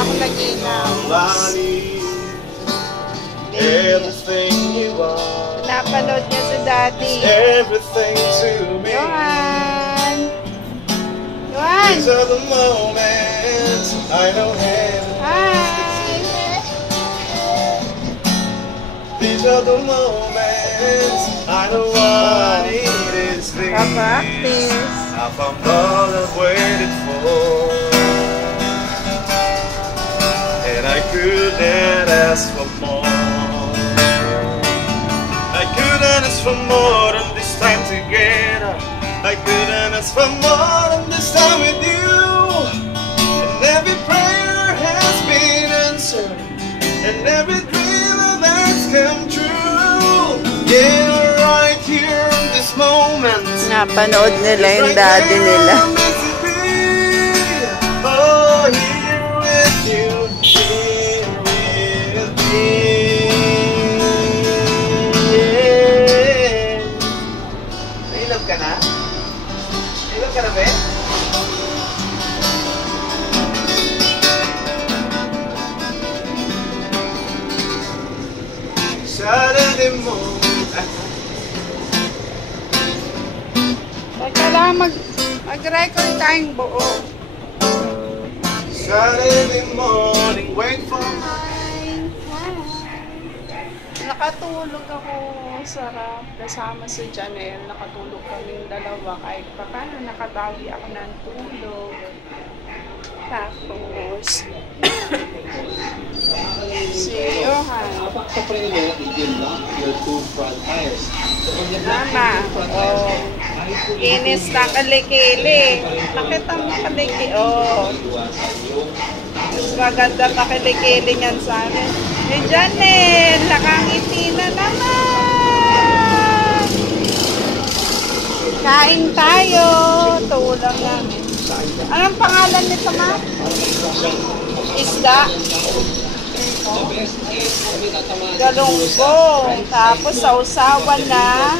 ako nag-inaw. Everything you are. Napanood niya si Daddy. Everything to me. Johan! Johan! These are the moments I know heaven. Hi! These are the moments I know what it is. Practice. I found all I've waited for, and I couldn't ask for more. I couldn't ask for more than this time together. I couldn't ask for more than this time with you. And every prayer has been answered, and every dream that's come true. Yeah, right here in this moment. Napanood nila yung daddy nila. Oh, here with you, here with me. Yeah. Nailag ka na? Nailag ka na, Ben? Saturday morning. Teka lang, mag-record tayong buo. Saturday morning, wait for Nakatulog ako, sarap. Kasama si Janelle, nakatulog kaming dalawa. Kahit pa paano, nakatawi ako ng tulog. Tapos, si Johan. Mama, inis na kalikili. Nakita mo kalikili, Mas maganda pa kilikili niyan sa amin. Eh, Janelle, nakangiti na naman. Kain tayo. Tulang namin. Anong pangalan nito, ma? Isda. Galunggong. Tapos sausawan na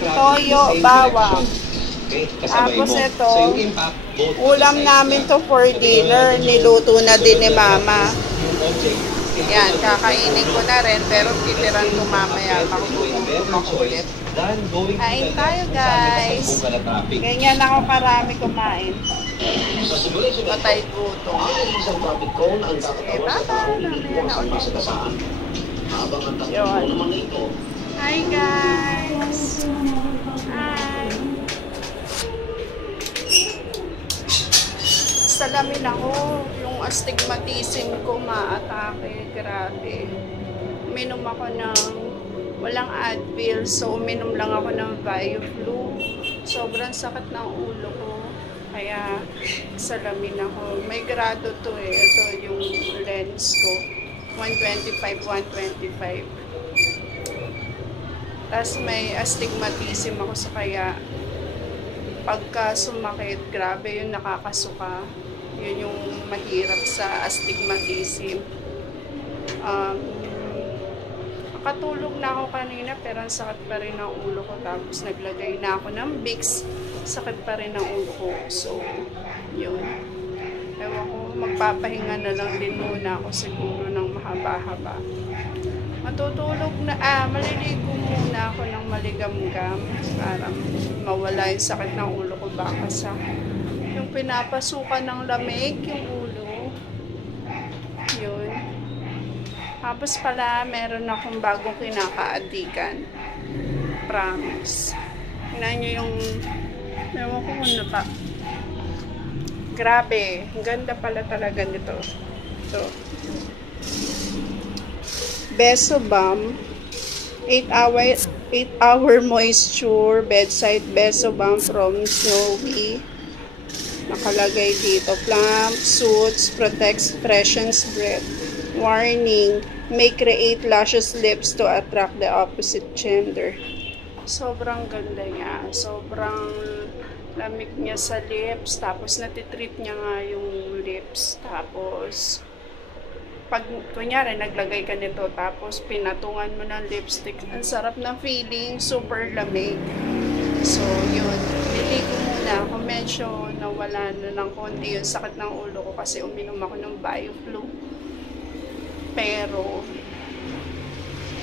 toyo, bawang. Tapos ito, ulam namin to for dinner. Niluto na din ni Mama. Yan, kakainin ko na rin. Pero titiran ko mamaya. Makulit. Kain tayo, guys. Ganyan ako karami kumain. Patay gutom. Sige, bye-bye. Yun. Hi, guys. Hi. Salamin ako. Yung astigmatism ko maatake. Grabe. Uminom ako ng walang Advil. So, uminom lang ako ng Vioflu. Sobrang sakit ng ulo ko. Kaya, salamin ako. May grado to eh. Ito yung lens ko. 125, 125. Tapos may astigmatism ako sa kaya pagka sumakit, grabe yung nakakasuka. Yun yung mahirap sa astigmatism. Nakatulog na ako kanina pero ang sakit pa rin ang ulo ko. Tapos naglagay na ako ng Vicks. Sakit pa rin ang ulo ko. So, yun. Ewan ko, magpapahinga na lang din muna ako siguro ng mahaba-haba. Matutulog na, maliligo muna ako ng maligamgam para mawala yung sakit ng ulo ko. Baka sa yung pinapasukan ng lamig yung ulo. Yun. Tapos pala, meron akong bagong kinakaadikan. Promise. Tingnan nyo yung, ewan ko kung naka. Grabe. Ang ganda pala talaga nito. Ito. Beso Balm. 8-hour moisture. Bedside Beso Balm from Snowy. Nakalagay dito. Plump, suits, protects, freshens breath. Warning. May create luscious lips to attract the opposite gender. Sobrang ganda niya. Sobrang lamig niya sa lips. Tapos natitreat niya nga yung lips. Tapos pag kunyari naglagay ka nito tapos pinatungan mo ng lipstick, ang sarap ng feeling, super lamig. So yun, liligo muna ako. Medyo medyo nawala na ng konti yung sakit ng ulo ko kasi uminom ako ng BioFlu. Pero,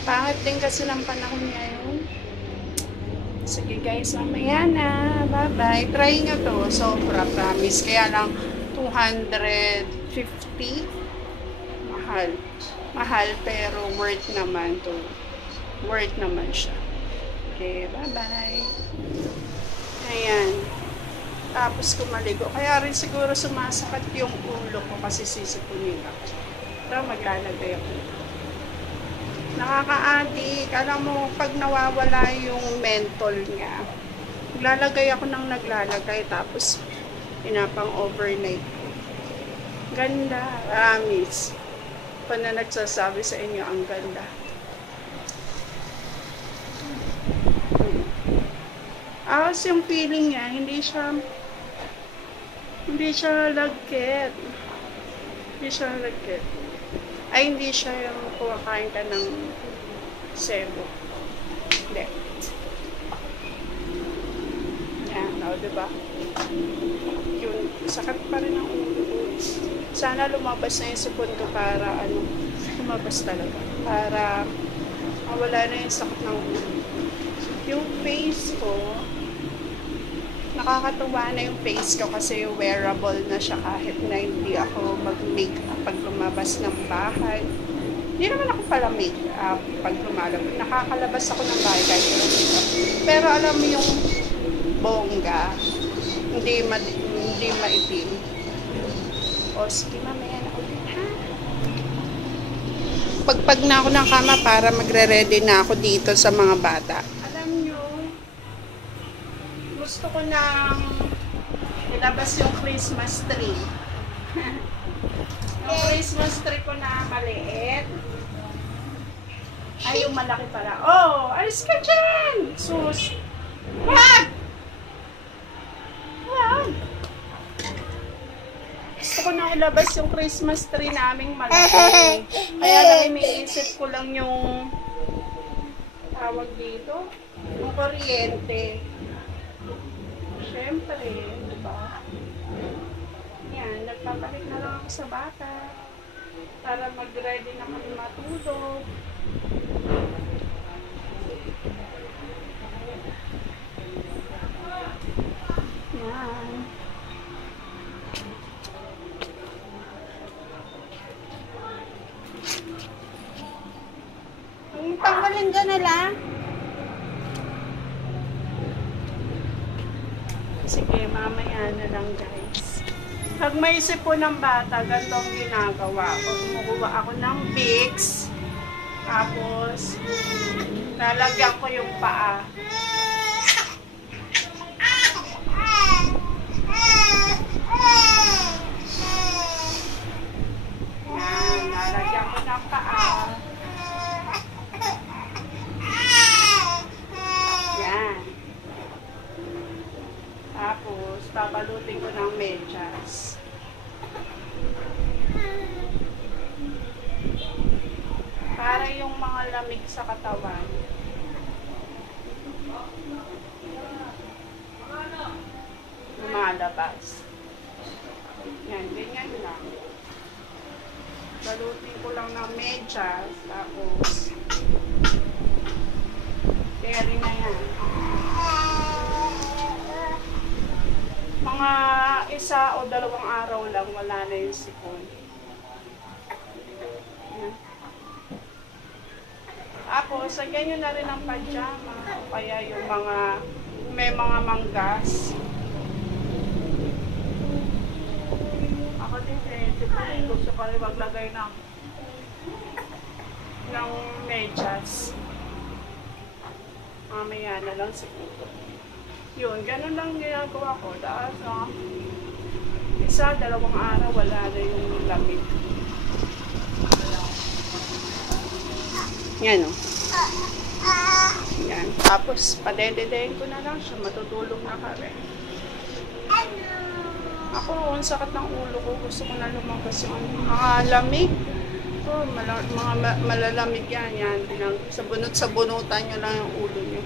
pangit din kasi ng panahon ngayon. Sige guys, mamaya na. Bye-bye. Try nyo to. Sobra, promise. Kaya lang, 250. Mahal. Mahal, pero worth naman to. Worth naman siya. Okay, bye-bye. Ayan. Tapos kumaligo. Kaya rin siguro sumasakit yung ulo ko kasi sisipunin ako. Pero maglalagay ako. Nakaka-addict. Alam mo, pag nawawala yung mentol niya, naglalagay ako ng naglalagay tapos pinapang overnight ko. Ganda. Promise. Pa na nagsasabi sa inyo, ang ganda. Ayos yung feeling niya, hindi siya lagkit. Hindi siya lagkit. Ay, hindi siya yung kumakain ka ng sebo. Hindi. Yan, o, diba? Yun, sakit pa rin ang ulo. Sana lumabas na yung sipon ko para, lumabas talaga. Para mawala na yung sakit ng ulo. Yung face ko, nakakatuwa na yung face ko kasi wearable na siya kahit na hindi ako mag-makeup pag lumabas ng bahay. Hindi naman ako pala makeup pag lumalabas. Nakakalabas ako ng bahay kahit walang makeup. Pero alam mo yung bongga, hindi maitim. O sige, mamaya na ulit ha. Pagpag na ako ng kama para magre-ready na ako dito sa mga bata. Gusto ko nang ilabas yung Christmas tree. Yung Christmas tree ko na maliit. Ay, yung malaki pala. Oh, alis ka dyan! Sus! Wag! Wag! Gusto ko nang ilabas yung Christmas tree naming malaki. Kaya lang iniisip ko lang yung tawag dito. Yung kuryente. Siyempre, diba? Yan, nagpapalit na lang ako sa bata para mag-ready na kami matulog. Yan. Ang tanggalin dyan na lang. Sige, mamaya na lang guys. Pag may sipon ng bata, ganito ang ginagawa ko. Kumukuha ako ng Vicks. Tapos, lalagyan ko yung paa. Yan, lalagyan ko ng paa. Yan. Tapos, babalutin ko ng medyas. Para yung mga lamig sa katawan. Lumalabas. Yan, ganyan lang. Balutin ko lang ng medyas. Tapos, carry na yan. Mga 1 o 2 araw lang, wala na yung sipon. Yan. Tapos, sagyan nyo na rin ang pajama. O kaya yung mga, may mga manggas. Ako din gusto ko rin maglagay ng medyas. Mamaya na lang siguro. Yun, ganun lang ginagawa ko. Dahil sa 1, 2 araw, wala na yung lamig. Yan o. Yan. Tapos, padededein ko na lang siya. Matutulog na kami. Ako, ang sakit ng ulo ko. Gusto ko na lumabas yung mga lamig. Oh, mga malalamig yan. Yan. Sabunot-sabunutan nyo lang yung ulo nyo.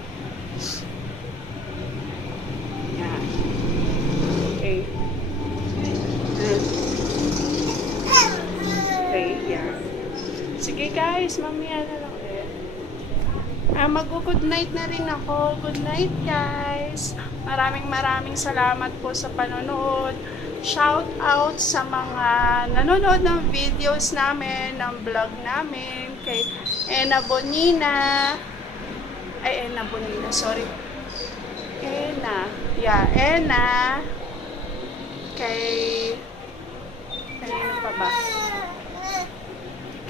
Yan. guys. Mamaya na lang ulit. Mag-good night na rin ako. Good night guys. Maraming salamat po sa panonood. Shout out sa mga nanonood ng videos namin, ng vlog namin, kay Ena Bonina. Ay, Ena Bonina, sorry. Ena. Yeah, Ena. Kay... Kanino pa ba?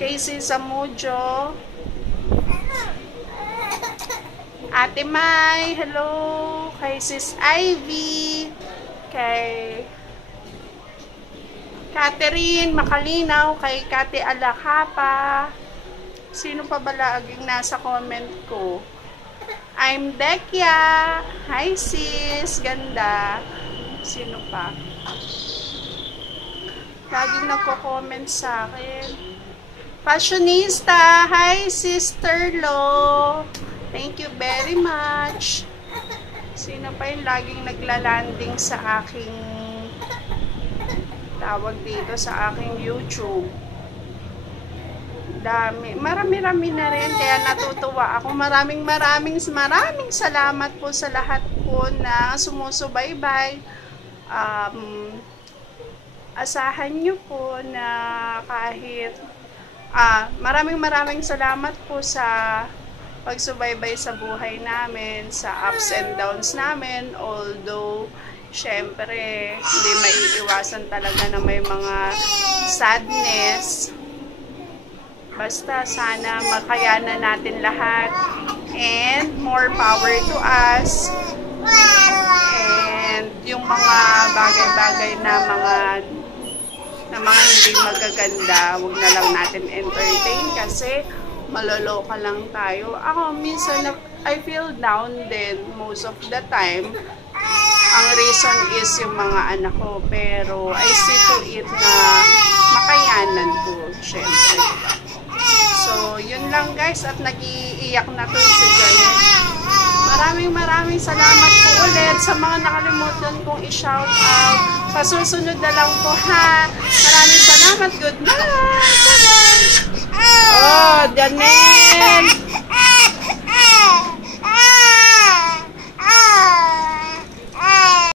Casey Samudio. Ate Mai, hello. Kay Sis Ivy. Kay Catherine Makalinaw. Kay Kate Alakapa. Sino pa ba laging nasa comment ko? I'm Dekya. Hi sis, ganda. Sino pa? Laging nagko-comment sa akin. Fashionista. Hi Sister Lo. Thank you very much. Sino pa yung laging nagla-landing sa aking tawag dito sa aking YouTube? Dami. Marami-rami na rin. Kaya natutuwa ako. Maraming salamat po sa lahat po na sumusubaybay. Asahan nyo po na kahit maraming salamat po sa pagsubaybay sa buhay namin, sa ups and downs namin. Although, syempre, hindi maiiwasan talaga na may mga sadness. Basta sana makayanan natin lahat, and more power to us. And yung mga bagay-bagay na mga hindi magaganda, wag na lang natin entertain kasi maloloka lang tayo. Ako minsan I feel down din most of the time. Ang reason is yung mga anak ko, pero I see to it na makayanan ko, syempre. So, yun lang guys, at nag-iiyak na to si Janet. Maraming salamat po ulit sa mga nakalimutan kong i-shout out. Sa susunod na lang po ha. Maraming salamat. Good night. Oh, Janet.